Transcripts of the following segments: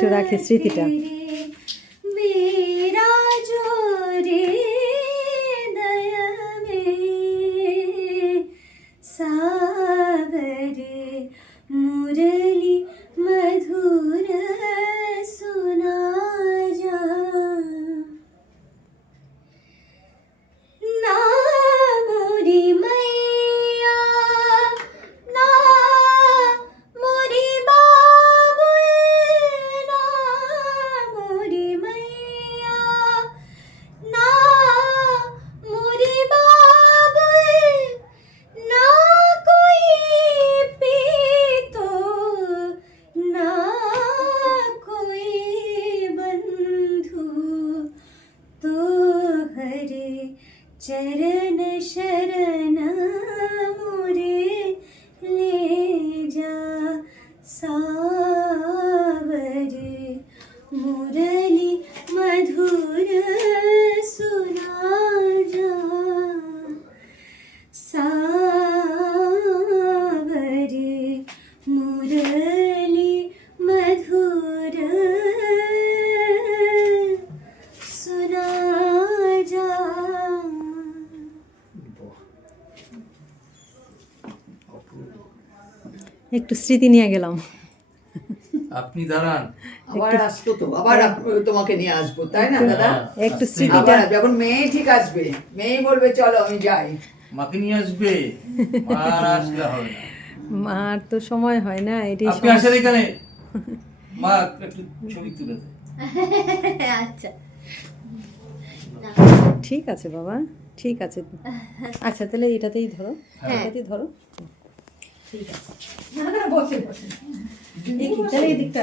একটু রাখি স্মৃতিটা। मुरली मधुर सुना जा ना मोरी मैया ना मोरी बाबुल ना मोरी मैया ना मोरी बाबुल ना कोई पीतो ना कोई बंधु तो हरे चरण शरण मोरे ले जा सावरे मुरली मधुर सुना जा सावरे मुरली मधुर सुना जा। একটু স্মৃতি নিয়ে গেলাম। আপনি দাঁড়ান, আবার আসবো তো, আবার তোমাকে নিয়ে আসবো, তাই না দাদা? একটু স্মৃতিটা আবার যখন মেয়ে ঠিক আসবে, মেয়ে বলবে চলো আমি যাই, মাকে নিয়ে আসবে, মার আসলে হবে না। মার তো সময় হয় না, এটাই আপনি আসেন এখানে, মা একটু ছবি তুলে দেয়। আচ্ছা ঠিক আছে বাবা, ঠিক আছে। আচ্ছা তাহলে এটাতেই ধরো, এটাতেই ধরো। ঠিক আছে, না না বসে বসে তাহলে এই দিকটা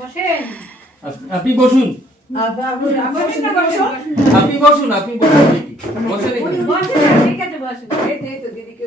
বসেন। আপনি বসুন, বসে আপনি বসুন, আপনি বসুন, বসেন এখানে। ঠিক আছে বসেন। এই তো দিদিকে